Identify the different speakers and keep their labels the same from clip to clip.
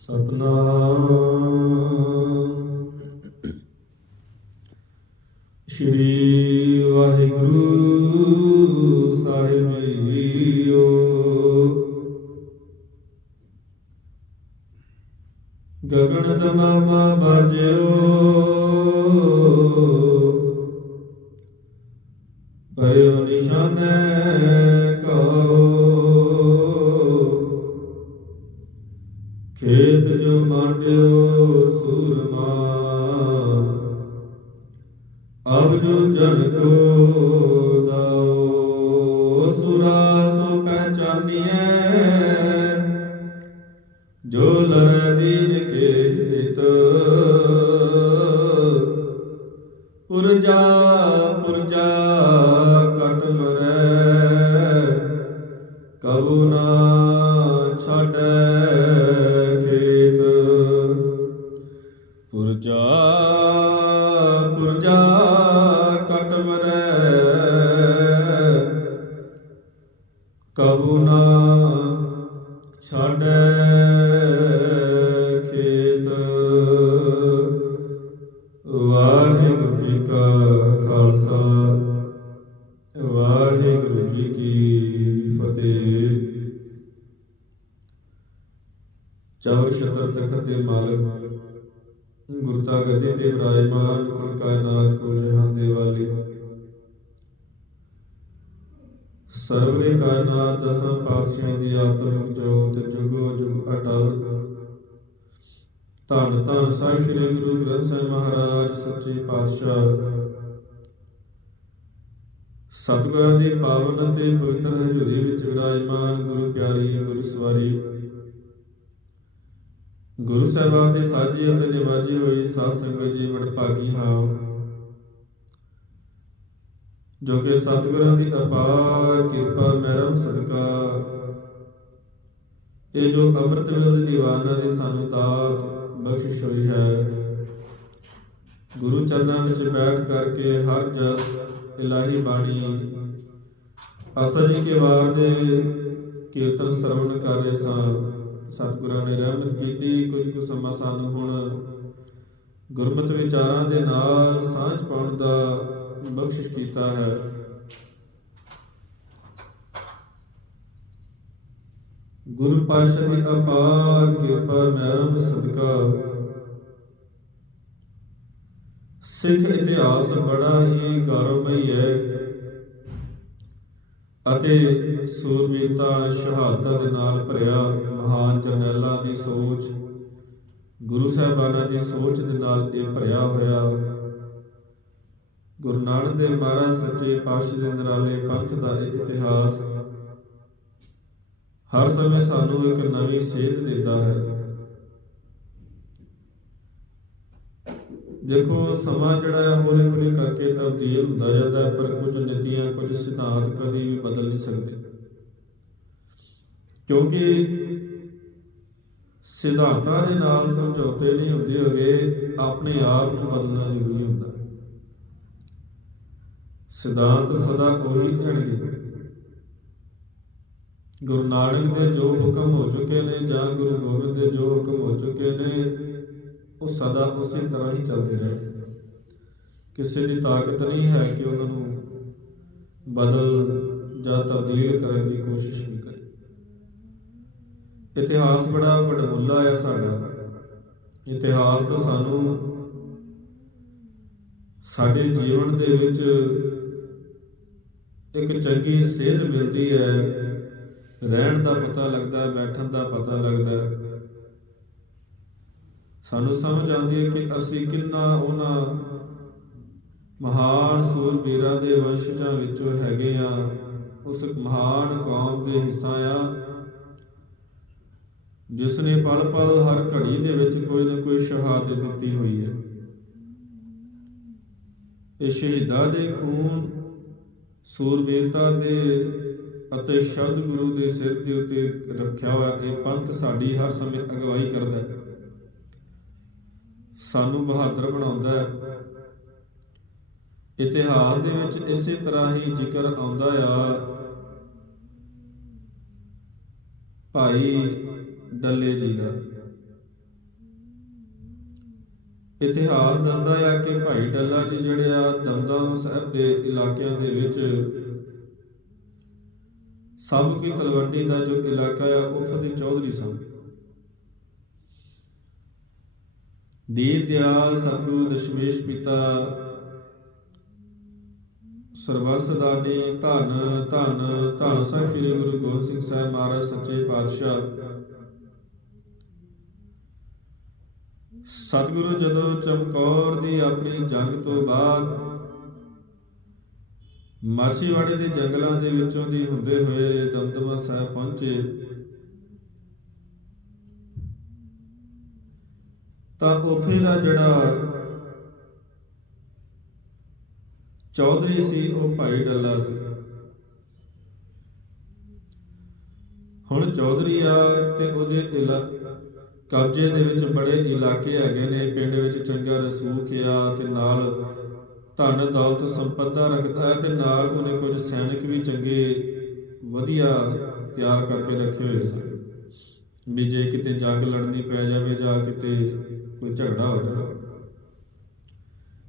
Speaker 1: ਸਤਨਾਮ। ਸ਼੍ਰੀ ਵਾਹਿਗੁਰੂ ਸਾਹਿਬ ਜੀਓ। ਗਗਨ ਤਮਾਮਾ ਬਾਜਿਓ। ਅਬ ਜੋ ਜਨ ਕੋ ਦਾਓ ਸੁਰਾ ਸੋ ਪਹਿਚਾਨੀਐ ਜੋ ਲਰੈ ਦੀਨ ਕਬੂ ਨਾ ਛਾੜੈ ਖੇਤ। ਵਾਹਿਗੁਰੂ ਜੀ ਕਾ ਖਾਲਸਾ, ਵਾਹਿਗੁਰੂ ਜੀ ਕੀ ਫਤਿਹ। ਚੌਰ ਸ਼ਤਰ ਤਖਤ ਦੇ ਮਾਲਕ ਗੁਰਤਾ ਗਦੀ ਤੇ ਵਿਰਾਜਮਾਨ ਕੁਲ ਕਾਇਨਾਤ ਕੁਲ ਜਹਾਨ ਦੇ ਵਾਲੇ ਸਰਵਰੇ ਕਾਇਨਾਤ ਦਸਾਂ ਪਾਤਸ਼ਾਹਾਂ ਦੀ ਆਤਮਿਕ ਜੋਤ ਜੁਗੋ ਜੁਗ ਅਟਲ। ਧੰਨ ਧੰਨ ਸਾਹਿਬ ਸ੍ਰੀ ਗੁਰੂ ਗ੍ਰੰਥ ਸਾਹਿਬ ਮਹਾਰਾਜ, ਸੱਚੇ ਪਾਤਸ਼ਾਹ। ਸਤਿਗੁਰਾਂ ਦੀ ਪਾਵਨ ਅਤੇ ਪਵਿੱਤਰ ਹਜ਼ੂਰੀ ਵਿੱਚ ਵਿਰਾਜਮਾਨ ਗੁਰੂ ਪਿਆਰੀ ਗੁਰੂ ਸਵਾਰੀ ਗੁਰੂ ਸਾਹਿਬਾਨ ਦੇ ਸਾਜੀ ਅਤੇ ਨਿਵਾਜੀ ਹੋਈ ਸਾਧ ਸੰਗਤ ਜੀ ਵਡ ਭਾਗੀ ਹਾਂ। ਜੋ ਕਿ ਸਤਿਗੁਰਾਂ ਦੀ ਅਪਾਰ ਕਿਰਪਾ ਮਹਿਰਮ ਸਦਕਾ। ਇਹ ਜੋ ਅੰਮ੍ਰਿਤ ਵੇਲੇ ਦੀਵਾਨਾ ਦੀ ਸਾਨੂੰ ਦਾਤ ਬਖਸ਼ਿਸ਼ ਹੋਈ ਹੈ। ਗੁਰੂ ਚਰਨਾਂ ਵਿੱਚ ਬੈਠ ਕਰਕੇ ਹਰ ਜਸ ਇਲਾਹੀ ਬਾਣੀ, ਅਸਲ ਕੇ ਵਾਰ ਦੇ ਕੀਰਤਨ ਸਰਵਣ ਕਰ ਰਹੇ ਸਾਂ। ਸਤਿਗੁਰਾਂ ਨੇ ਰਹਿਮਤ ਕੀਤੀ, ਕੁਝ ਕੁ ਸਮਾਂ ਸਾਨੂੰ ਹੁਣ ਗੁਰਮਤਿ ਵਿਚਾਰਾਂ ਦੇ ਨਾਲ ਸਾਂਝ ਪਾਉਣ ਦਾ ਬਖਸ਼ਿਸ਼ ਕੀਤਾ ਹੈ। ਗੁਰੂ ਪਾਤਸ਼ਾਹ ਦੀ ਅਪਾਰ ਕਿਰਪਾ ਮਹਿਰਮ ਸਦਕਾ। ਸਿੱਖ ਇਤਿਹਾਸ ਬੜਾ ਹੀ ਗੌਰਵਮਈ ਹੈ ਅਤੇ ਸੂਰਬੀਰਤਾ ਸ਼ਹਾਦਤਾਂ ਦੇ ਨਾਲ ਭਰਿਆ ਮਹਾਨ ਜਰਨੈਲਾਂ ਦੀ ਸੋਚ, ਗੁਰੂ ਸਾਹਿਬਾਨਾਂ ਦੀ ਸੋਚ ਦੇ ਨਾਲ ਇਹ ਭਰਿਆ ਹੋਇਆ। ਗੁਰੂ ਨਾਨਕ ਦੇਵ ਮਹਾਰਾਜ ਸੱਚੇ ਪਾਤਸ਼ਾਹ ਦੇ ਨਿਰਾਲੇ ਪੰਥ ਦਾ ਇਤਿਹਾਸ ਹਰ ਸਮੇਂ ਸਾਨੂੰ ਇੱਕ ਨਵੀਂ ਸੇਧ ਦਿੰਦਾ ਹੈ। ਦੇਖੋ, ਸਮਾਂ ਜਿਹੜਾ ਹੈ ਹੌਲੀ ਹੌਲੀ ਕਰਕੇ ਤਬਦੀਲ ਹੁੰਦਾ ਜਾਂਦਾ ਹੈ, ਪਰ ਕੁਝ ਨੀਤੀਆਂ, ਕੁਝ ਸਿਧਾਂਤ ਕਦੀ ਵੀ ਬਦਲ ਨਹੀਂ ਸਕਦੇ। ਕਿਉਂਕਿ ਸਿਧਾਂਤਾਂ ਦੇ ਨਾਲ ਸਮਝੌਤੇ ਨਹੀਂ ਹੁੰਦੇ ਹੋਗੇ, ਆਪਣੇ ਆਪ ਨੂੰ ਬਦਲਣਾ ਜ਼ਰੂਰੀ ਹੁੰਦਾ। ਸਿਧਾਂਤ ਸਦਾ ਉਹੀ ਰਹਿਣਗੇ ਗੁਰੂ ਨਾਨਕ ਦੇ ਜੋ ਹੁਕਮ ਹੋ ਚੁੱਕੇ ਨੇ ਜਾਂ ਗੁਰੂ ਗੋਬਿੰਦ ਦੇ ਜੋ ਹੁਕਮ ਹੋ ਚੁੱਕੇ ਨੇ, ਉਹ ਸਦਾ ਉਸੇ ਤਰ੍ਹਾਂ ਹੀ ਚੱਲਦੇ ਰਹੇ। ਕਿਸੇ ਦੀ ਤਾਕਤ ਨਹੀਂ ਹੈ ਕਿ ਉਹਨਾਂ ਨੂੰ ਬਦਲ ਜਾਂ ਤਬਦੀਲ ਕਰਨ ਦੀ ਕੋਸ਼ਿਸ਼ ਵੀ ਕਰੇ। ਇਤਿਹਾਸ ਬੜਾ ਵਡਮੁੱਲਾ ਹੈ ਸਾਡਾ। ਇਤਿਹਾਸ ਤੋਂ ਸਾਨੂੰ ਸਾਡੇ ਜੀਵਨ ਦੇ ਵਿੱਚ ਇੱਕ ਚੰਗੀ ਸੇਧ ਮਿਲਦੀ ਹੈ। ਰਹਿਣ ਦਾ ਪਤਾ ਲੱਗਦਾ ਹੈ ਬੈਠਣ ਦਾ ਪਤਾ ਲੱਗਦਾ। ਹੈ ਸਾਨੂੰ ਸਮਝ ਆਉਂਦੀ ਹੈ ਕਿ ਅਸੀਂ ਕਿੰਨਾ ਉਹਨਾਂ ਮਹਾਨ ਸੂਰਬੀਰਾਂ ਦੇ ਵੰਸ਼ਜਾਂ ਵਿੱਚੋਂ ਹੈਗੇ ਆ ਉਸ ਮਹਾਨ ਕੌਮ ਦੇ ਹਿੱਸਾ ਆ ਜਿਸ ਨੇ ਪਲ ਪਲ ਹਰ ਘੜੀ ਦੇ ਵਿੱਚ ਕੋਈ ਨਾ ਕੋਈ ਸ਼ਹਾਦਤ ਦਿੱਤੀ ਹੋਈ ਹੈ। ਇਹ ਸ਼ਹੀਦਾਂ ਦੇ ਖੂਨ ਸੂਰਬੀਰਤਾ ਦੇ ਅਤੇ ਸ਼ਬਦ ਗੁਰੂ ਦੇ ਸਿਰ ਦੇ ਉੱਤੇ ਰੱਖਿਆ ਹੋਇਆ ਇਹ ਪੰਥ ਸਾਡੀ ਹਰ ਸਮੇਂ ਅਗਵਾਈ ਕਰਦਾ ਹੈ। ਸਾਨੂੰ ਬਹਾਦਰ ਬਣਾਉਂਦਾ ਹੈ। ਇਤਿਹਾਸ ਦੇ ਵਿੱਚ ਇਸੇ ਤਰ੍ਹਾਂ ਹੀ ਜ਼ਿਕਰ ਆਉਂਦਾ ਆ। ਭਾਈ ਡੱਲੇ ਜੀ ਦਾ। ਇਤਿਹਾਸ ਦੱਸਦਾ ਆ ਕਿ ਭਾਈ ਡੱਲਾ ਜੀ ਜਿਹੜੇ ਆ ਦਮਦਮ ਸਾਹਿਬ ਦੇ ਇਲਾਕਿਆਂ ਦੇ ਵਿੱਚ ਸਭ ਕੀ ਤਲਵੰਡੀ ਦਾ ਜੋ ਇਲਾਕਾ ਆ, ਉੱਥੋਂ ਦੇ ਚੌਧਰੀ ਸਨ। ਦੀਨ ਦਿਆਲ ਸਤਿਗੁਰੂ ਦਸ਼ਮੇਸ਼ ਪਿਤਾ ਸਰਵਸਦਾਨੀ ਧੰਨ ਧੰਨ ਧੰਨ ਸਾਹਿਬ ਸ੍ਰੀ ਗੁਰੂ ਗੋਬਿੰਦ ਸਿੰਘ ਸਾਹਿਬ ਮਹਾਰਾਜ, ਸੱਚੇ ਪਾਤਸ਼ਾਹ ਸਤਿਗੁਰੂ ਜਦੋਂ ਚਮਕੌਰ ਦੀ ਆਪਣੀ ਜੰਗ ਤੋਂ ਬਾਅਦ ਮਾਛੀਵਾੜੇ ਦੇ ਜੰਗਲਾਂ ਦੇ ਵਿੱਚੋਂ ਦੀ ਹੁੰਦੇ ਹੋਏ ਦਮਦਮਾ ਸਾਹਿਬ ਪਹੁੰਚੇ, ਤਾਂ ਉੱਥੇ ਦਾ ਜਿਹੜਾ ਚੌਧਰੀ ਸੀ, ਉਹ ਭਾਈ ਡੱਲਾ ਸੀ। ਹੁਣ ਚੌਧਰੀ ਆ ਤੇ ਉਹਦੇ ਇਲਾ ਕਬਜ਼ੇ ਦੇ ਵਿੱਚ ਬੜੇ ਇਲਾਕੇ ਹੈਗੇ ਨੇ, ਪਿੰਡ ਵਿੱਚ ਚੰਗਾ ਰਸੂਖ ਆ ਤੇ ਨਾਲ ਧਨ, ਦੌਲਤ, ਸੰਪਦਾ ਰੱਖਦਾ ਹੈ ਤੇ ਨਾਲ ਉਹਨੇ ਕੁਝ ਸੈਨਿਕ ਵੀ ਚੰਗੇ, ਵਧੀਆ ਤਿਆਰ ਕਰਕੇ ਰੱਖੇ ਹੋਏ ਸਨ। ਵੀ ਜੇ ਕਿਤੇ ਜੰਗ ਲੜਨੀ ਪੈ ਜਾਵੇ ਜਾਂ ਕਿਤੇ ਕੋਈ ਝਗੜਾ ਹੋ ਜਾਵੇ।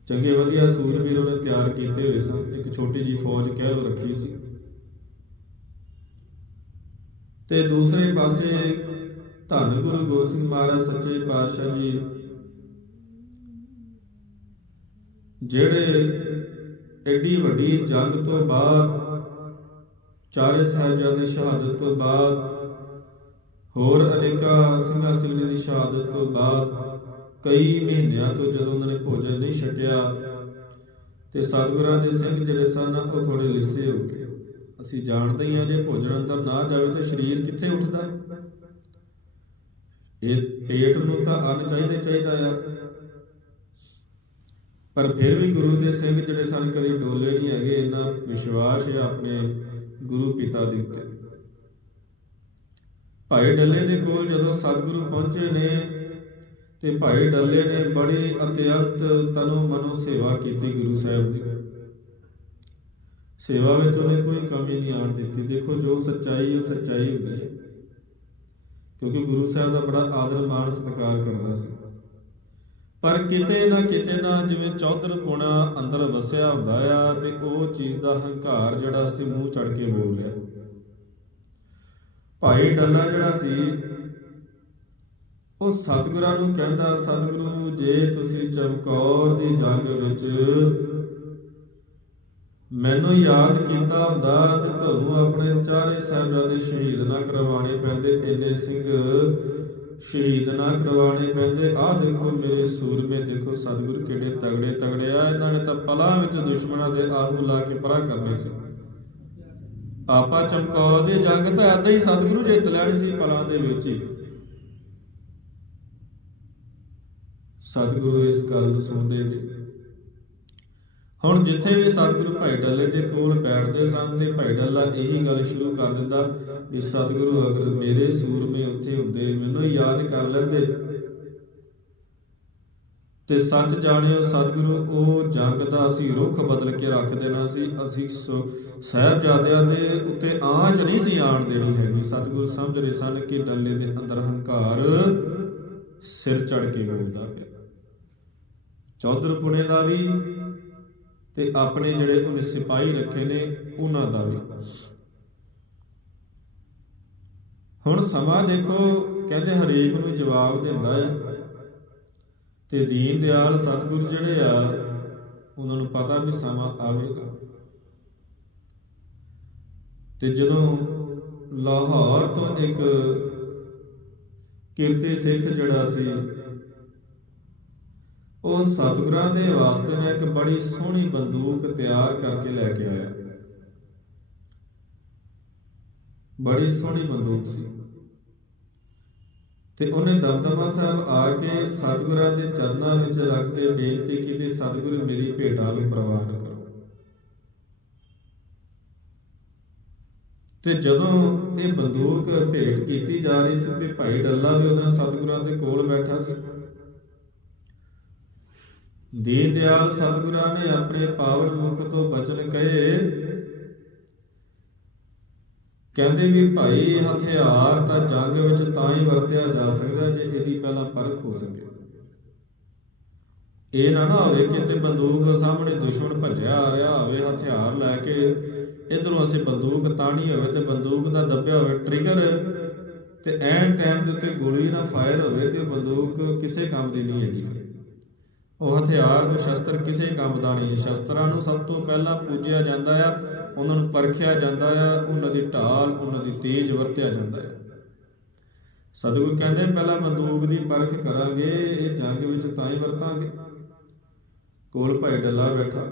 Speaker 1: ਚੰਗੇ, ਵਧੀਆ ਸੂਰਬੀਰ ਉਹਨੇ ਤਿਆਰ ਕੀਤੇ ਹੋਏ ਸਨ। ਇੱਕ ਛੋਟੀ ਜੀ ਫੌਜ ਕਹਿ ਲੋ ਰੱਖੀ ਸੀ। ਤੇ ਦੂਸਰੇ ਪਾਸੇ ਧੰਨ ਗੁਰੂ ਗੋਬਿੰਦ ਸਿੰਘ ਮਹਾਰਾਜ, ਸੱਚੇ ਪਾਤਸ਼ਾਹ ਜੀ। ਜਿਹੜੇ ਐਡੀ ਵੱਡੀ ਜੰਗ ਤੋਂ ਬਾਅਦ, ਚਾਰੇ ਸਾਹਿਬਜ਼ਾਦੇ ਸ਼ਹਾਦਤ ਤੋਂ ਬਾਅਦ, ਹੋਰ ਅਨੇਕਾਂ ਸਿੰਘਾਂ ਸਿੰਘਾਂ ਦੀ ਸ਼ਹਾਦਤ ਤੋਂ ਬਾਅਦ, ਕਈ ਮਹੀਨਿਆਂ ਤੋਂ ਜਦੋਂ ਉਹਨਾਂ ਨੇ ਭੋਜਨ ਨਹੀਂ ਛਕਿਆ, ਤੇ ਸਤਿਗੁਰਾਂ ਦੇ ਸਿੰਘ ਜਿਹੜੇ ਸਨ, ਉਹ ਥੋੜੇ ਲਿੱਸੇ ਹੋ ਗਏ। ਅਸੀਂ ਜਾਣਦੇ ਹੀ ਹਾਂ, ਜੇ ਭੋਜਨ ਅੰਦਰ ਨਾ ਜਾਵੇ ਤਾਂ ਸਰੀਰ ਕਿੱਥੇ ਉੱਠਦਾ? ਇਹ ਪੇਟ ਨੂੰ ਤਾਂ ਅੰਨ ਚਾਹੀਦਾ ਚਾਹੀਦਾ ਆ। ਪਰ ਫਿਰ ਵੀ ਗੁਰੂ ਦੇ ਸਿੰਘ ਜਿਹੜੇ ਸਨ, ਕਦੇ ਡੋਲੇ ਨਹੀਂ ਹੈਗੇ, ਇੰਨਾ ਵਿਸ਼ਵਾਸ ਹੈ ਆਪਣੇ ਗੁਰੂ ਪਿਤਾ ਦੇ ਉੱਤੇ। ਭਾਈ ਡੱਲੇ ਦੇ ਕੋਲ ਜਦੋਂ ਸਤਿਗੁਰੂ ਪਹੁੰਚੇ ਨੇ, ਤੇ ਭਾਈ ਡੱਲੇ ਨੇ ਬੜੀ ਅਤਿਅੰਤ ਤਨੋ ਮਨੋ ਸੇਵਾ ਕੀਤੀ ਗੁਰੂ ਸਾਹਿਬ ਦੀ। ਸੇਵਾ ਵਿੱਚ ਉਹਨੇ ਕੋਈ ਕਮੀ ਨਹੀਂ ਆਣ ਦਿੱਤੀ। ਦੇਖੋ ਜੋ ਸੱਚਾਈ, ਉਹ ਸੱਚਾਈ ਹੁੰਦੀ ਹੈ। ਕਿਉਂਕਿ ਗੁਰੂ ਸਾਹਿਬ ਦਾ ਬੜਾ ਆਦਰ ਮਾਣ ਸਤਿਕਾਰ ਕਰਦਾ ਸੀ। ਪਰ ਕਿਤੇ ਨਾ ਕਿਤੇ ਨਾ ਜਿਵੇਂ ਚੌਧਰ ਪੁਣਾ ਅੰਦਰ ਵਸਿਆ ਹੁੰਦਾ ਆ ਤੇ ਉਹ ਚੀਜ਼ ਦਾ ਹੰਕਾਰ ਜਿਹੜਾ ਸੀ ਮੂੰਹ ਚੜ ਕੇ ਬੋਲ ਰਿਹਾ। ਭਾਈ ਡੱਲਾ ਜਿਹੜਾ ਸੀ, ਉਹ ਸਤਿਗੁਰਾਂ ਨੂੰ ਕਹਿੰਦਾ, ਸਤਿਗੁਰੂ, ਜੇ ਤੁਸੀਂ ਚਮਕੌਰ ਦੀ ਜੰਗ ਵਿੱਚ ਮੈਨੂੰ ਯਾਦ ਕੀਤਾ ਹੁੰਦਾ ਤੇ ਤੁਹਾਨੂੰ ਆਪਣੇ ਚਾਰੇ ਸਾਹਿਬਜ਼ਾਦੇ ਸ਼ਹੀਦ ਨਾ ਕਰਵਾਣੇ ਪੈਂਦੇ। ਇੰਨੇ ਸਿੰਘ ਸ਼ਹੀਦ ਨਾ ਕਰਵਾਣੇ ਪੈਂਦੇ। ਆਹ ਦੇਖੋ ਮੇਰੇ ਸੂਰਮੇ, ਦੇਖੋ ਸਤਿਗੁਰ ਕਿਹੜੇ ਤਗੜੇ ਤਗੜੇ ਆ। ਇਹਨਾਂ ਨੇ ਤਾਂ ਪਲਾਂ ਵਿੱਚ ਦੁਸ਼ਮਣਾਂ ਦੇ ਆਹੂ ਲਾ ਕੇ ਪਰਾਂ ਕਰਨੇ ਸੀ। ਆਪਾ ਚਮਕੌਰ ਦੀ ਜੰਗ ਤਾਂ ਐਦਾਂ ਹੀ ਸਤਿਗੁਰੂ ਜਿੱਤ ਲੈਣੀ ਸੀ ਪਲਾਂ ਦੇ ਵਿੱਚ ਹੀ। ਸਤਿਗੁਰੂ ਇਸ ਗੱਲ ਨੂੰ ਸੁਣਦੇ ਨੇ ਹੁਣ ਜਿੱਥੇ ਵੀ ਸਤਿਗੁਰੂ ਭਾਈ ਡੱਲੇ ਦੇ ਕੋਲ ਬੈਠਦੇ ਸਨ ਤੇ ਭਾਈ ਡੱਲਾ ਇਹੀ ਗੱਲ ਸ਼ੁਰੂ ਕਰ ਦਿੰਦਾ ਵੀ ਸਤਿਗੁਰੂ ਅਗਰ ਮੇਰੇ ਸੂਰਮੇ ਉੱਥੇ ਹੁੰਦੇ, ਮੈਨੂੰ ਯਾਦ ਕਰ ਲੈਂਦੇ। ਤੇ ਸੱਚ ਜਾਣਿਓ ਸਤਿਗੁਰੂ, ਉਹ ਜੰਗ ਦਾ ਅਸੀਂ ਰੁੱਖ ਬਦਲ ਕੇ ਰੱਖ ਦੇਣਾ ਸੀ। ਅਸੀਂ ਸਹਿਬਜ਼ਾਦਿਆਂ ਦੇ ਉੱਤੇ ਆਂਚ ਨਹੀਂ ਸੀ ਆਣ ਦੇਣੀ ਹੈਗੀ। ਸਤਿਗੁਰੂ ਸਮਝ ਰਹੇ ਸਨ ਕਿ ਡੱਲੇ ਦੇ ਅੰਦਰ ਹੰਕਾਰ ਸਿਰ ਚੜ ਕੇ ਬੋਲਦਾ ਪਿਆ। ਚੌਧਰ ਪੁਣੇ ਦਾ ਵੀ ਤੇ ਆਪਣੇ ਜਿਹੜੇ ਉਹਨੇ ਸਿਪਾਹੀ ਰੱਖੇ ਨੇ, ਉਹਨਾਂ ਦਾ ਵੀ। ਹੁਣ ਸਮਾਂ ਦੇਖੋ, ਕਹਿੰਦੇ ਹਰੇਕ ਨੂੰ ਜਵਾਬ ਦਿੰਦਾ ਹੈ। ਤੇ ਦੀਨ ਦਿਆਲ ਸਤਿਗੁਰ ਜਿਹੜੇ ਆ, ਉਹਨਾਂ ਨੂੰ ਪਤਾ ਵੀ ਸਮਾਂ ਆਵੇਗਾ। ਤੇ ਜਦੋਂ ਲਾਹੌਰ ਤੋਂ ਇੱਕ ਕਿਰਤੀ ਸਿੱਖ ਜਿਹੜਾ ਸੀ ਉਹ ਸਤਿਗੁਰਾਂ ਦੇ ਵਾਸਤੇ ਨੇ ਇੱਕ ਬੜੀ ਸੋਹਣੀ ਬੰਦੂਕ ਤਿਆਰ ਕਰਕੇ ਲੈ ਕੇ ਆਇਆ। ਬੜੀ ਸੋਹਣੀ ਬੰਦੂਕ ਸੀ। ਤੇ ਉਹਨੇ ਦਮਦਮਾ ਸਾਹਿਬ ਆ ਕੇ ਸਤਿਗੁਰਾਂ ਦੇ ਚਰਨਾਂ ਵਿੱਚ ਰੱਖ ਕੇ ਬੇਨਤੀ ਕੀਤੀ, ਸਤਿਗੁਰ, ਮੇਰੀ ਭੇਟਾ ਨੂੰ ਪ੍ਰਵਾਨ ਕਰੋ। ਤੇ ਜਦੋਂ ਇਹ ਬੰਦੂਕ ਭੇਟ ਕੀਤੀ ਜਾ ਰਹੀ ਸੀ ਤੇ ਭਾਈ ਡੱਲਾ ਵੀ ਉਹਨਾਂ ਸਤਿਗੁਰਾਂ ਦੇ ਕੋਲ ਬੈਠਾ ਸੀ। ਦੀਨ ਦਿਆਲ ਸਤਿਗੁਰਾਂ ਨੇ ਆਪਣੇ ਪਾਵਨ ਮੁਖ ਤੋਂ ਬਚਨ ਕਹੇ, ਕਹਿੰਦੇ ਵੀ ਭਾਈ ਹਥਿਆਰ ਤਾਂ ਜੰਗ ਵਿੱਚ ਤਾਂ ਹੀ ਵਰਤਿਆ ਜਾ ਸਕਦਾ ਜੇ ਇਹਦੀ ਪਹਿਲਾਂ ਪਰਖ ਹੋ ਸਕੇ। ਇਹ ਨਾ ਨਾ ਹੋਵੇ ਕਿ ਤੇ ਬੰਦੂਕ ਸਾਹਮਣੇ ਦੁਸ਼ਮਣ ਭੱਜਿਆ ਆ ਰਿਹਾ ਹੋਵੇ, ਹਥਿਆਰ ਲੈ ਕੇ ਇਧਰੋਂ ਅਸੀਂ ਬੰਦੂਕ ਤਾਣੀ ਹੋਵੇ ਤੇ ਬੰਦੂਕ ਦਾ ਦੱਬਿਆ ਹੋਵੇ ਟ੍ਰਿਗਰ ਤੇ ਐਨ ਟਾਈਮ ਦੇ ਉੱਤੇ ਗੋਲੀ ਨਾ ਫਾਇਰ ਹੋਵੇ ਤੇ ਬੰਦੂਕ ਕਿਸੇ ਕੰਮ ਦੀ ਨਹੀਂ ਹੈਗੀ। ਉਹ ਹਥਿਆਰ ਉਹ ਸ਼ਸਤਰ ਕਿਸੇ ਕੰਮ ਦਾ ਨਹੀਂ, ਸ਼ਸਤਰਾਂ ਨੂੰ ਸਭ ਤੋਂ ਪਹਿਲਾਂ ਪੂਜਿਆ ਜਾਂਦਾ ਆ, ਉਹਨਾਂ ਨੂੰ ਪਰਖਿਆ ਜਾਂਦਾ ਆ, ਉਹਨਾਂ ਦੀ ਢਾਲ, ਉਹਨਾਂ ਦੀ ਤੇਜ ਵਰਤਿਆ ਜਾਂਦਾ ਆ। ਸਤਿਗੁਰ ਕਹਿੰਦੇ, ਪਹਿਲਾਂ ਬੰਦੂਕ ਦੀ ਪਰਖ ਕਰਾਂਗੇ, ਇਹ ਜੰਗ ਵਿੱਚ ਤਾਂ ਹੀ ਵਰਤਾਂਗੇ। ਕੋਲ ਭਾਈ ਡੱਲਾ ਬੈਠਾ।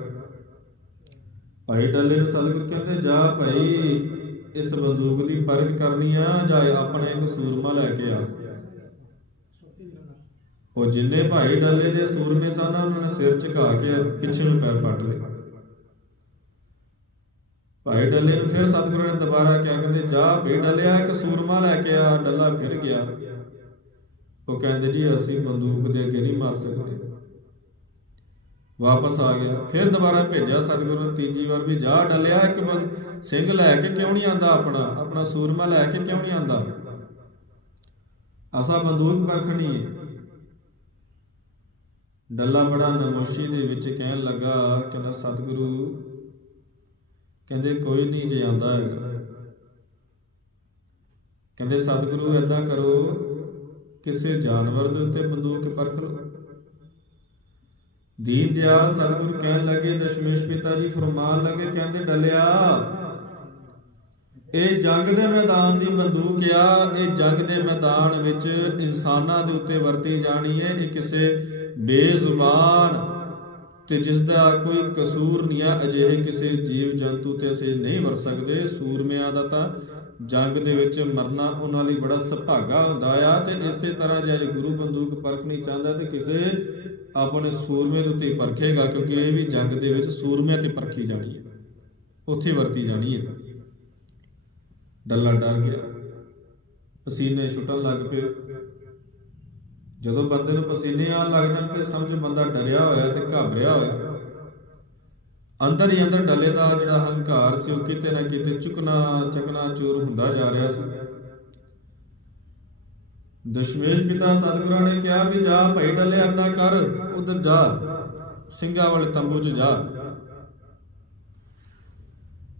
Speaker 1: ਭਾਈ ਡੱਲੇ ਨੂੰ ਸਤਿਗੁਰੂ ਕਹਿੰਦੇ, ਜਾ ਭਾਈ, ਇਸ ਬੰਦੂਕ ਦੀ ਪਰਖ ਕਰਨੀ ਆ, ਜਾਂ ਆਪਣੇ ਇੱਕ ਸੂਰਮਾ ਲੈ ਕੇ ਆ। ਉਹ ਜਿੰਨੇ ਭਾਈ ਡੱਲੇ ਦੇ ਸੂਰਮੇ ਸਨ ਉਹਨਾਂ ਨੇ ਸਿਰ ਝੁਕਾ ਕੇ ਪਿੱਛੇ ਨੂੰ ਪੈਰ ਪੱਟ ਲਏ। ਭਾਈ ਡੱਲੇ ਨੂੰ ਫਿਰ ਸਤਿਗੁਰੂ ਨੇ ਦੁਬਾਰਾ ਕਿਹਾ, ਕਹਿੰਦੇ, ਜਾ ਭਾਈ ਡੱਲਿਆ, ਇੱਕ ਸੂਰਮਾ ਲੈ ਕੇ ਆ। ਡੱਲਾ ਫਿਰ ਗਿਆ। ਉਹ ਕਹਿੰਦੇ, ਜੀ, ਅਸੀਂ ਬੰਦੂਕ ਦੇ ਅੱਗੇ ਨਹੀਂ ਮਾਰ ਸਕਦੇ। ਵਾਪਸ ਆ ਗਿਆ। ਫਿਰ ਦੁਬਾਰਾ ਭੇਜਿਆ ਸਤਿਗੁਰੂ ਨੇ, ਤੀਜੀ ਵਾਰ ਵੀ, ਜਾ ਡੱਲਿਆ, ਇੱਕ ਬੰਦ ਸਿੰਘ ਲੈ ਕੇ ਕਿਉਂ ਨਹੀਂ ਆਂਦਾ ਆਪਣਾ? ਆਪਣਾ ਸੂਰਮਾ ਲੈ ਕੇ ਕਿਉਂ ਨਹੀਂ ਆਂਦਾ? ਅਸਾ ਬੰਦੂਕ ਪਰਖਣੀ ਹੈ ਡੱਲਾ ਬੜਾ ਨਮੋਸ਼ੀ ਦੇ ਵਿੱਚ ਕਹਿਣ ਲੱਗਾ, ਕਹਿੰਦਾ, ਸਤਿਗੁਰੂ, ਕਹਿੰਦੇ, ਕੋਈ ਨਹੀਂ ਜੇ ਆਂਦਾ ਹੈਗਾ। ਕਹਿੰਦੇ, ਸਤਿਗੁਰੂ ਐਦਾਂ ਕਰੋ, ਕਿਸੇ ਜਾਨਵਰ ਦੇ ਉੱਤੇ ਬੰਦੂਕ ਪਰਖ ਲਓ। ਦੀਨ ਦਿਆਲ ਸਤਿਗੁਰੂ ਕਹਿਣ ਲੱਗੇ, ਦਸ਼ਮੇਸ਼ ਪਿਤਾ ਜੀ ਫਰਮਾਨ ਲੱਗੇ, ਕਹਿੰਦੇ, ਡਲਿਆ, ਇਹ ਜੰਗ ਦੇ ਮੈਦਾਨ ਦੀ ਬੰਦੂਕ ਆ। ਇਹ ਜੰਗ ਦੇ ਮੈਦਾਨ ਵਿੱਚ ਇਨਸਾਨਾਂ ਦੇ ਉੱਤੇ ਵਰਤੀ ਜਾਣੀ ਹੈ। ਇਹ ਕਿਸੇ ਬੇਜ਼ੁਬਾਨ ਤੇ ਜਿਸ ਦਾ ਕੋਈ ਕਸੂਰ ਨਹੀਂ ਆ, ਅਜਿਹੇ ਕਿਸੇ ਜੀਵ ਜੰਤੂ ਤੇ ਅਸੀਂ ਨਹੀਂ ਵਰ ਸਕਦੇ। ਸੂਰਮਿਆਂ ਦਾ ਤਾਂ ਜੰਗ ਦੇ ਵਿੱਚ ਮਰਨਾ ਉਹਨਾਂ ਲਈ ਬੜਾ ਸੁਭਾਗਾ ਹੁੰਦਾ ਆ ਤੇ ਇਸੇ ਤਰ੍ਹਾਂ ਜੇ ਗੁਰੂ ਬੰਦੂਕ ਪਰਖਣੀ ਚਾਹੁੰਦਾ ਤੇ ਕਿਸੇ ਆਪਣੇ ਸੂਰਮੇ ਦੇ ਉੱਤੇ ਪਰਖੇਗਾ, ਕਿਉਂਕਿ ਇਹ ਵੀ ਜੰਗ ਦੇ ਵਿੱਚ ਸੂਰਮਿਆਂ ਤੇ ਪਰਖੀ ਜਾਣੀ ਹੈ। ਉੱਥੇ ਵਰਤੀ ਜਾਣੀ ਹੈ। ਡੱਲਾ ਡਰ ਗਿਆ। ਪਸੀਨੇ ਛੁੱਟਣ ਲੱਗ ਪਏ ਜਦੋਂ ਬੰਦੇ ਨੂੰ ਪਸੀਨੇ ਆਉਣ ਲੱਗ ਜਾਣ ਤੇ ਸਮਝ ਬੰਦਾ ਡਰਿਆ ਹੋਇਆ ਤੇ ਘਾਬਰਿਆ ਹੋਇਆ। ਅੰਦਰ ਹੀ ਅੰਦਰ ਡੱਲੇ ਦਾ ਜਿਹੜਾ ਹੰਕਾਰ ਸੀ ਉਹ ਕਿਤੇ ਨਾ ਕਿਤੇ ਚੁਕਣਾ ਚਕਨਾ ਚੂਰ ਹੁੰਦਾ ਜਾ ਰਿਹਾ ਸੀ। ਦਸ਼ਮੇਸ਼ ਪਿਤਾ ਸਤਿਗੁਰਾਂ ਨੇ ਕਿਹਾ ਵੀ ਜਾ ਭਾਈ ਡੱਲੇ ਅੱਦਾ ਕਰ, ਉਧਰ ਜਾ, ਸਿੰਘਾਂ ਵਾਲੇ ਤੰਬੂ 'ਚ ਜਾ।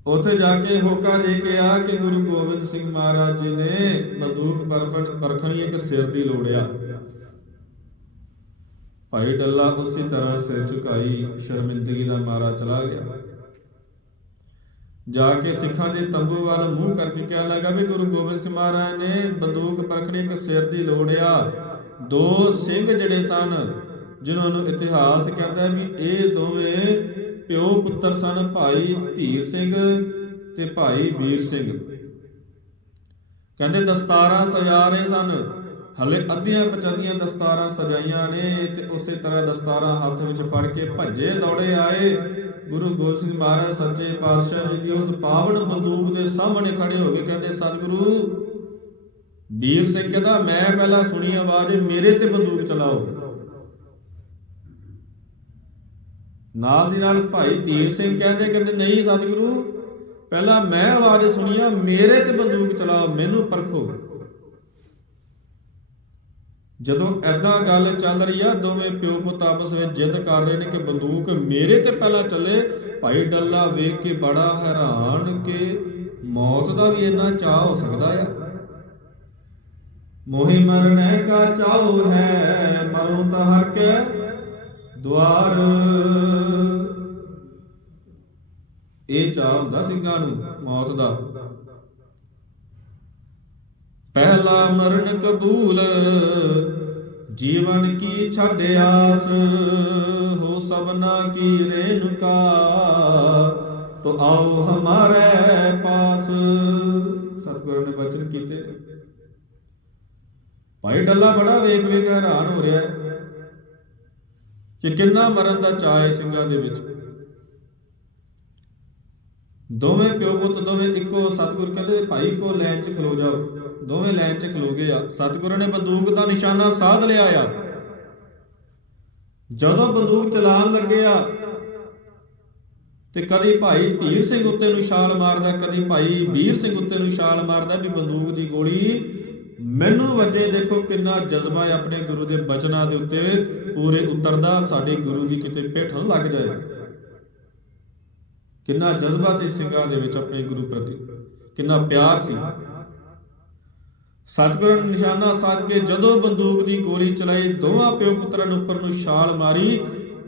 Speaker 1: ਉੱਥੇ ਜਾ ਕੇ ਹੋਕਾ ਦੇ ਕੇ ਆ ਕਿ ਗੁਰੂ ਗੋਬਿੰਦ ਸਿੰਘ ਮਹਾਰਾਜ ਜੀ ਨੇ ਬੰਦੂਕ ਪਰਖਣ ਪਰਖਣੀ ਇੱਕ ਸਿਰ ਦੀ ਲੋੜਿਆ ਭਾਈ ਡੱਲਾ ਉਸੇ ਤਰ੍ਹਾਂ ਸਿਰ ਝੁਕਾਈ ਸ਼ਰਮਿੰਦਗੀ ਦਾ ਮਾਰਾ ਚਲਾ ਗਿਆ। ਜਾ ਕੇ ਸਿੱਖਾਂ ਦੇ ਤੰਬੂ ਵੱਲ ਮੂੰਹ ਕਰਕੇ ਕਹਿਣ ਲੱਗਾ ਵੀ ਗੁਰੂ ਗੋਬਿੰਦ ਸਿੰਘ ਮਹਾਰਾਜ ਨੇ ਬੰਦੂਕ ਪਰਖਣੀ ਇੱਕ ਸਿਰ ਦੀ ਲੋੜ ਆ। ਦੋ ਸਿੰਘ ਜਿਹੜੇ ਸਨ, ਜਿਨ੍ਹਾਂ ਨੂੰ ਇਤਿਹਾਸ ਕਹਿੰਦਾ ਵੀ ਇਹ ਦੋਵੇਂ ਪਿਓ ਪੁੱਤਰ ਸਨ, ਭਾਈ ਧੀਰ ਸਿੰਘ ਤੇ ਭਾਈ ਵੀਰ ਸਿੰਘ। ਕਹਿੰਦੇ ਦਸਤਾਰਾਂ ਸਜਾ ਰਹੇ ਸਨ। ਹਲੇ ਅੱਧੀਆਂ ਪਚਾਦੀਆਂ ਦਸਤਾਰਾਂ ਸਜਾਈਆਂ ਨੇ ਤੇ ਉਸੇ ਤਰ੍ਹਾਂ ਦਸਤਾਰਾਂ ਹੱਥ ਵਿੱਚ ਫੜ ਕੇ ਭੱਜੇ ਦੌੜੇ ਆਏ। ਗੁਰੂ ਗੋਬਿੰਦ ਸਿੰਘ ਮਹਾਰਾਜ ਸੱਚੇ ਪਾਤਸ਼ਾਹ ਜੀ ਦੀ ਉਸ ਪਾਵਨ ਬੰਦੂਕ ਦੇ ਸਾਹਮਣੇ ਖੜੇ ਹੋ ਕੇ ਕਹਿੰਦੇ, ਸਤਿਗੁਰੂ, ਵੀਰ ਸਿੰਘ ਕਹਿੰਦਾ, ਮੈਂ ਪਹਿਲਾਂ ਸੁਣੀ ਆਵਾਜ਼, ਮੇਰੇ ਤੇ ਬੰਦੂਕ ਚਲਾਓ। ਨਾਲ ਦੀ ਨਾਲ ਭਾਈ ਧੀਰ ਸਿੰਘ ਕਹਿੰਦੇ ਕਹਿੰਦੇ, ਨਹੀਂ ਸਤਿਗੁਰੂ, ਪਹਿਲਾਂ ਮੈਂ ਆਵਾਜ਼ ਸੁਣੀ ਆ, ਮੇਰੇ ਤੇ ਬੰਦੂਕ ਚਲਾਓ, ਮੈਨੂੰ ਪਰਖੋ। ਜਦੋਂ ਐਦਾਂ ਗੱਲ ਚੱਲ ਰਹੀ ਆ, ਦੋਵੇਂ ਪਿਓ ਪੁੱਤ ਆਪਸ ਵਿੱਚ ਜਿੱਦ ਕਰ ਰਹੇ ਨੇ ਕਿ ਬੰਦੂਕ ਮੇਰੇ ਤੇ ਪਹਿਲਾਂ ਚੱਲੇ, ਭਾਈ ਡੱਲਾ ਵੇਖ ਕੇ ਬੜਾ ਹੈਰਾਨ ਕਿ ਮੌਤ ਦਾ ਵੀ ਇੰਨਾ ਚਾਹ ਹੋ ਸਕਦਾ ਆ। ਮੋਹਿ ਮਰਨੇ ਕਾ ਚਾਉ ਹੈ ਮਰਉ ਤਾਂ ਹਰ ਕੇ ਦੁਆਰ। ਇਹ ਚਾਹ ਹੁੰਦਾ ਸਿੰਘਾਂ ਨੂੰ, ਮੌਤ ਦਾ। ਪਹਿਲਾ ਮਰਨ ਕਬੂਲ, ਜੀਵਨ ਕੀ ਛੱਡ ਆਸ, ਹੋ ਸਭਨਾ ਕੀ ਰੇਨੁਕਾ ਤੋ ਆਓ ਹਮਾਰੇ ਪਾਸ। ਸਤਿਗੁਰੂ ਨੇ ਬਚਨ ਕੀਤੇ। ਭਾਈ ਡੱਲਾ ਬੜਾ ਵੇਖ ਵੇਖ ਹੈਰਾਨ ਹੋ ਰਿਹਾ ਕਿ ਕਿੰਨਾ ਮਰਨ ਦਾ ਚਾਅ ਹੈ ਸਿੰਘਾਂ ਦੇ ਵਿੱਚ। ਦੋਵੇਂ ਪਿਓ ਪੁੱਤ ਦੋਵੇਂ ਇੱਕੋ, ਸਤਿਗੁਰ ਕਹਿੰਦੇ ਭਾਈ ਕੋ ਲੈਣ 'ਚ ਖਲੋ ਜਾਓ। ਦੋਵੇਂ ਲਾਈਨ 'ਚ ਖਲੋ ਗਏ ਆ। ਸਤਿਗੁਰੂ ਨੇ ਬੰਦੂਕ ਦਾ ਨਿਸ਼ਾਨਾ ਸਾਧ ਲਿਆ ਆ। ਜਦੋਂ ਬੰਦੂਕ ਚਲਾਉਣ ਲੱਗੇ ਆ, ਤੇ ਕਦੀ ਭਾਈ ਧੀਰ ਸਿੰਘ ਉੱਤੇ ਨੂੰ ਛਾਲ ਮਾਰਦਾ, ਕਦੀ ਭਾਈ ਵੀਰ ਸਿੰਘ ਉੱਤੇ ਨੂੰ ਛਾਲ ਮਾਰਦਾ ਵੀ ਬੰਦੂਕ ਦੀ ਗੋਲੀ ਮੈਨੂੰ ਵਜੇ। ਦੇਖੋ ਕਿੰਨਾ ਜਜ਼ਬਾ ਹੈ ਆਪਣੇ ਗੁਰੂ ਦੇ ਬਚਨਾਂ ਦੇ ਉੱਤੇ। ਪੂਰੇ ਉਤਰਦਾ ਸਾਡੇ ਗੁਰੂ ਦੀ ਕਿਤੇ ਪਿੱਠ ਨਾ ਲੱਗ ਜਾਏ। ਕਿੰਨਾ ਜਜ਼ਬਾ ਸੀ ਸਿੰਘਾਂ ਦੇ ਵਿੱਚ ਆਪਣੇ ਗੁਰੂ ਪ੍ਰਤੀ। ਕਿੰਨਾ ਪਿਆਰ ਸੀ। ਸਤਿਗੁਰੂ ਨੇ ਨਿਸ਼ਾਨਾ ਸਾਧ ਕੇ ਜਦੋਂ ਬੰਦੂਕ ਦੀ ਗੋਲੀ ਚਲਾਈ, ਦੋਵਾਂ ਪਿਓ ਪੁੱਤਰਾਂ ਨੂੰ ਉੱਪਰ ਨੂੰ ਛਾਲ ਮਾਰੀ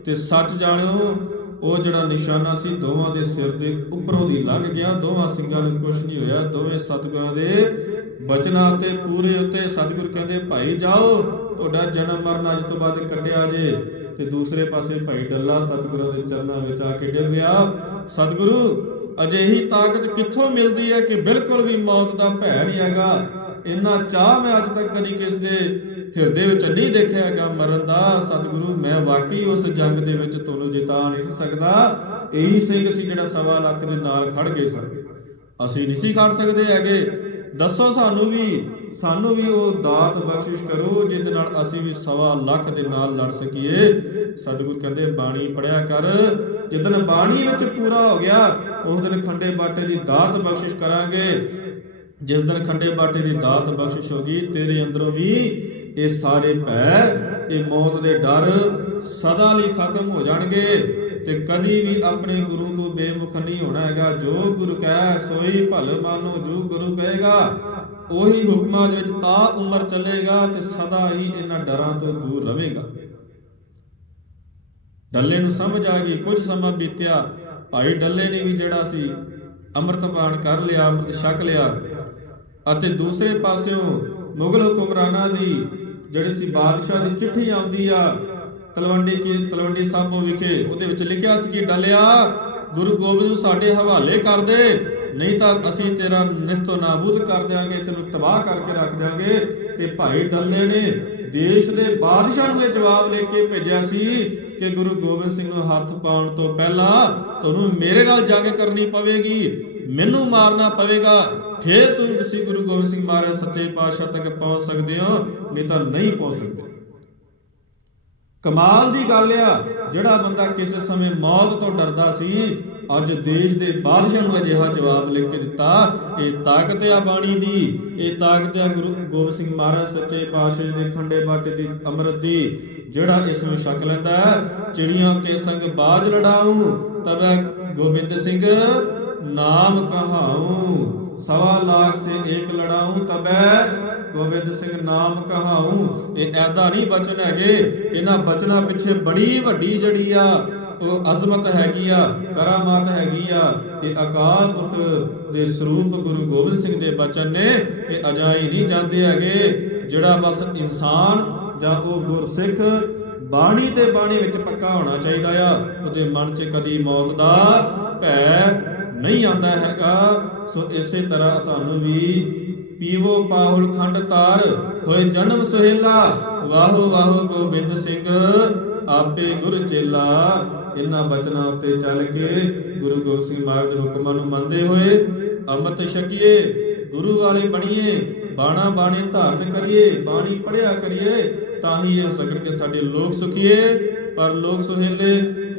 Speaker 1: ਤੇ ਸੱਚ ਜਾਣਿਓ, ਉਹ ਜਿਹੜਾ ਨਿਸ਼ਾਨਾ ਸੀ ਦੋਵਾਂ ਦੇ ਸਿਰ ਦੇ ਉੱਪਰੋਂ ਦੀ ਲੰਘ ਗਿਆ। ਦੋਵਾਂ ਸਿੰਘਾਂ ਨੂੰ ਕੁਝ ਨਹੀਂ ਹੋਇਆ। ਦੋਵੇਂ ਸਤਿਗੁਰਾਂ ਦੇ ਬਚਨਾਂ ਤੇ ਪੂਰੇ ਉੱਤੇ ਸਤਿਗੁਰ ਕਹਿੰਦੇ, ਭਾਈ ਜਾਓ, ਤੁਹਾਡਾ ਜਨਮ ਮਰਨ ਅੱਜ ਤੋਂ ਬਾਅਦ ਕੱਟਿਆ ਜੇ। ਤੇ ਦੂਸਰੇ ਪਾਸੇ ਭਾਈ ਡੱਲਾ ਸਤਿਗੁਰਾਂ ਦੇ ਚਰਨਾਂ ਵਿੱਚ ਆ ਕੇ ਡਿੱਗ ਗਿਆ ਸਤਿਗੁਰੂ, ਅਜਿਹੀ ਤਾਕਤ ਕਿੱਥੋਂ ਮਿਲਦੀ ਹੈ ਕਿ ਬਿਲਕੁਲ ਵੀ ਮੌਤ ਦਾ ਭੈ ਨਹੀਂ ਹੈਗਾ? ਇੰਨਾ ਚਾਹ ਮੈਂ ਅੱਜ ਤੱਕ ਕਦੀ ਕਿਸ ਦੇ ਹਿਰਦੇ ਵਿੱਚ ਨਹੀਂ ਦੇਖਿਆ ਹੈਗਾ। ਮਰਨ ਦਾ ਸਤਿਗੁਰੂ, ਮੈਂ ਵਾਕਈ ਉਸ ਜੰਗ ਦੇ ਵਿੱਚ ਤੁਹਾਨੂੰ ਜਿਤਾ ਨਹੀਂ ਸੀ ਸਕਦਾ। ਇਹੀ ਸਿੰਘ ਸੀ ਜਿਹੜਾ ਸਵਾ ਲੱਖ ਦੇ ਨਾਲ ਖੜ ਗਏ ਸਨ। ਅਸੀਂ ਨਹੀਂ ਸੀ ਖੜ ਸਕਦੇ ਹੈਗੇ। ਦੱਸੋ ਸਾਨੂੰ ਵੀ ਸਾਨੂੰ ਵੀ ਉਹ ਦਾਤ ਬਖਸ਼ਿਸ਼ ਕਰੋ ਜਿਹਦੇ ਨਾਲ ਅਸੀਂ ਵੀ ਸਵਾ ਲੱਖ ਦੇ ਨਾਲ ਲੜ ਸਕੀਏ। ਸਤਿਗੁਰ ਕਹਿੰਦੇ, ਬਾਣੀ ਪੜਿਆ ਕਰ। ਜਿੱਦਨ ਬਾਣੀ ਵਿੱਚ ਪੂਰਾ ਹੋ ਗਿਆ, ਉਸ ਦਿਨ ਖੰਡੇ ਬਾਟੇ ਦੀ ਦਾਤ ਬਖਸ਼ਿਸ਼ ਕਰਾਂਗੇ। ਜਿਸ ਦਿਨ ਖੰਡੇ ਬਾਟੇ ਦੀ ਦਾਤ ਬਖਸ਼ਿਸ਼ ਹੋਗੀ ਤੇਰੇ ਅੰਦਰੋਂ ਵੀ ਇਹ ਸਾਰੇ ਭੈ ਇਹ ਮੌਤ ਦੇ ਡਰ ਸਦਾ ਲਈ ਖਤਮ ਹੋ ਜਾਣਗੇ ਤੇ ਕਦੀ ਵੀ ਆਪਣੇ ਗੁਰੂ ਤੋਂ ਬੇਮੁਖ ਨਹੀਂ ਹੋਣਾ ਹੈਗਾ। ਜੋ ਗੁਰੂ ਕਹਿ, ਸੋਈ ਭਲ ਮਾਨੋ, ਜੋ ਗੁਰੂ ਕਹੇਗਾ, ਉਹੀ ਹੁਕਮਾਂ ਦੇ ਵਿੱਚ ਤਾ ਉਮਰ ਚੱਲੇਗਾ ਤੇ ਸਦਾ ਹੀ ਇਹਨਾਂ ਡਰਾਂ ਤੋਂ ਦੂਰ ਰਹੇਗਾ। ਡੱਲੇ ਨੂੰ ਸਮਝ ਆ ਗਈ, ਕੁਝ ਸਮਾਂ ਬੀਤਿਆ। ਭਾਈ ਡੱਲੇ ਨੇ ਵੀ ਜਿਹੜਾ ਸੀ, ਅੰਮ੍ਰਿਤਪਾਨ ਕਰ ਲਿਆ, ਅੰਮ੍ਰਿਤ ਛਕ ਲਿਆ। ਅਤੇ ਦੂਸਰੇ ਪਾਸਿਓਂ ਮੁਗਲ ਹੁਕਮਰਾਨਾਂ ਦੀ, ਜਿਹੜੀ ਸੀ ਬਾਦਸ਼ਾਹ ਦੀ ਚਿੱਠੀ ਆਉਂਦੀ ਆ, ਤਲਵੰਡੀ ਕੀ, ਤਲਵੰਡੀ ਸਾਬੋ ਵਿਖੇ, ਉਹਦੇ ਵਿੱਚ ਲਿਖਿਆ ਸੀ ਕਿ ਡਲਿਆ, ਗੁਰੂ ਗੋਬਿੰਦ ਨੂੰ ਸਾਡੇ ਹਵਾਲੇ ਕਰ ਦੇ, ਨਹੀਂ ਤਾਂ ਅਸੀਂ ਤੇਰਾ ਨਿਸਤੋ ਨਾਬੂਦ ਕਰ ਦਿਆਂਗੇ, ਤੈਨੂੰ ਤਬਾਹ ਕਰਕੇ ਰੱਖ ਦਿਆਂਗੇ, ਤੇ ਭਾਈ ਡੱਲੇ ਨੇ ਦੇਸ਼ ਦੇ ਬਾਦਸ਼ਾਹ ਨੂੰ ਇਹ ਜਵਾਬ ਲੈ ਕੇ ਭੇਜਿਆ ਸੀ ਕਿ ਗੁਰੂ ਗੋਬਿੰਦ ਸਿੰਘ ਨੂੰ ਹੱਥ ਪਾਉਣ ਤੋਂ ਪਹਿਲਾਂ ਤੁਹਾਨੂੰ ਮੇਰੇ ਨਾਲ ਜੰਗ ਕਰਨੀ ਪਵੇਗੀ, ਮੈਨੂੰ ਮਾਰਨਾ ਪਵੇਗਾ ਫਿਰ ਤੁਸੀਂ ਗੁਰੂ ਗੋਬਿੰਦ ਸਿੰਘ ਮਹਾਰਾਜ ਸੱਚੇ ਪਾਤਸ਼ਾਹ ਤੱਕ ਪਹੁੰਚ ਸਕਦੇ ਹੋ, ਨਹੀਂ ਤਾਂ ਨਹੀਂ ਪਹੁੰਚ ਸਕਦੇ। ਕਮਾਲ ਦੀ ਗੱਲ ਆ, ਜਿਹੜਾ ਬੰਦਾ ਕਿਸੇ ਸਮੇਂ ਮੌਤ ਤੋਂ ਡਰਦਾ ਸੀ, ਅੱਜ ਦੇਸ਼ ਦੇ ਬਾਦਸ਼ਾਹ ਨੂੰ ਅਜਿਹਾ ਜਵਾਬ ਲਿਖ ਕੇ ਦਿੱਤਾ, ਇਹ ਤਾਕਤ ਆ ਬਾਣੀ ਦੀ, ਇਹ ਤਾਕਤ ਆ ਗੁਰੂ ਗੋਬਿੰਦ ਸਿੰਘ ਮਹਾਰਾਜ ਸੱਚੇ ਪਾਤਸ਼ਾਹ ਦੇ ਖੰਡੇ ਬਾਟੇ ਦੀ ਅੰਮ੍ਰਿਤ ਦੀ, ਜਿਹੜਾ ਇਸ ਨੂੰ ਛਕ ਲੈਂਦਾ, ਚਿੜੀਆਂ ਕੇ ਸੰਗ ਬਾਜ ਲੜਾਉ, ਤਬੈ ਗੋਬਿੰਦ ਸਿੰਘ ਨਾਮ ਕਹਾਉ। ਸਵਾ ਲਾਖ ਸੇ ਏਕ ਲੜਾਉ ਤਬੈ, ਗੋਬਿੰਦ ਸਿੰਘ ਨਾਮ ਕਹਾਉ ਇਹ ਐਦਾ ਨਹੀਂ ਬਚਨ ਹੈਗੇ, ਇਹਨਾਂ ਬਚਨਾਂ ਪਿੱਛੇ ਬੜੀ ਵੱਡੀ ਜਿਹੜੀ ਆ, ਉਹ ਅਜ਼ਮਤ ਹੈਗੀ ਆ, ਕਰਾਮਾਤ ਹੈਗੀ ਆ। ਇਹ ਅਕਾਲ ਪੁਰਖ ਦੇ ਸਰੂਪ ਗੁਰੂ ਗੋਬਿੰਦ ਸਿੰਘ ਦੇ ਬਚਨ ਨੇ, ਇਹ ਅਜਾਈ ਨਹੀਂ ਜਾਂਦੇ ਹੈਗੇ। ਜਿਹੜਾ ਬਸ ਇਨਸਾਨ ਜਾਂ ਉਹ ਗੁਰਸਿੱਖ ਬਾਣੀ ਤੇ ਬਾਣੀ ਵਿੱਚ ਪੱਕਾ ਹੋਣਾ ਚਾਹੀਦਾ ਆ, ਉਹਦੇ ਮਨ 'ਚ ਕਦੀ ਮੌਤ ਦਾ ਭੈ ਨਹੀਂ ਆਉਂਦਾ ਹੈਗਾ, ਸੋ ਇਸੇ ਤਰ੍ਹਾਂ ਸਾਨੂੰ ਵੀ ਪੀਵੋ ਪਾਹੁਲ ਖੰਡ ਤਾਰ, ਹੋਏ ਜਨਮ ਸੁਹੇਲਾ। ਵਾਹੋ ਵਾਹੋ ਗੋਬਿੰਦ ਸਿੰਘ, ਆਪੇ ਗੁਰ ਚੇਲਾ। ਇਹਨਾਂ ਬਚਨਾਂ ਉੱਤੇ ਚੱਲ ਕੇ ਗੁਰੂ ਗੋਬਿੰਦ ਸਿੰਘ ਮਹਾਰਾਜ ਦੇ ਹੁਕਮਾਂ ਨੂੰ ਮੰਨਦੇ ਹੋਏ ਅੰਮ੍ਰਿਤ ਛਕੀਏ, ਗੁਰੂ ਵਾਲੇ ਬਣੀਏ, ਬਾਣਾ ਬਾਣੇ ਧਾਰਨ ਕਰੀਏ, ਬਾਣੀ ਪੜਿਆ ਕਰੀਏ, ਤਾਂ ਹੀ ਇਹ ਹੋ ਸਕਣਗੇ ਸਾਡੇ ਲੋਕ ਸੁਖੀਏ। ਪਰ ਲੋਕ ਸੁਹੇਲੇ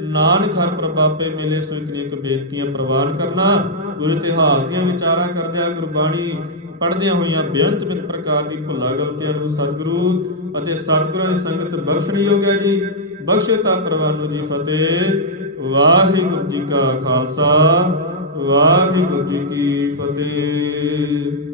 Speaker 1: ਨਾਨਕ ਹਰ ਪ੍ਰਭਾਪੇ ਮਿਲੇ ਸੋ ਇਤਨੀ ਇੱਕ ਬੇਨਤੀਆਂ ਪ੍ਰਵਾਨ ਕਰਨਾ। ਗੁਰੂ ਇਤਿਹਾਸ ਦੀਆਂ ਵਿਚਾਰਾਂ ਕਰਦਿਆਂ ਗੁਰਬਾਣੀ ਪੜ੍ਹਦਿਆਂ ਹੋਈਆਂ ਬੇਅੰਤ ਬਿੰਦ ਪ੍ਰਕਾਰ ਦੀ ਭੁੱਲਾਂ ਗਲਤੀਆਂ ਨੂੰ ਸਤਿਗੁਰੂ ਅਤੇ ਸਤਿਗੁਰਾਂ ਦੀ ਸੰਗਤ ਬਖਸ਼ਣੀ ਹੋ ਗਿਆ ਜੀ ਬਖਸ਼ਤਾ ਪ੍ਰਵਾਨੋ ਜੀ ਫਤਿਹ। ਵਾਹਿਗੁਰੂ ਜੀ ਕਾ ਖਾਲਸਾ। ਵਾਹਿਗੁਰੂ ਜੀ ਕੀ ਫਤਿਹ।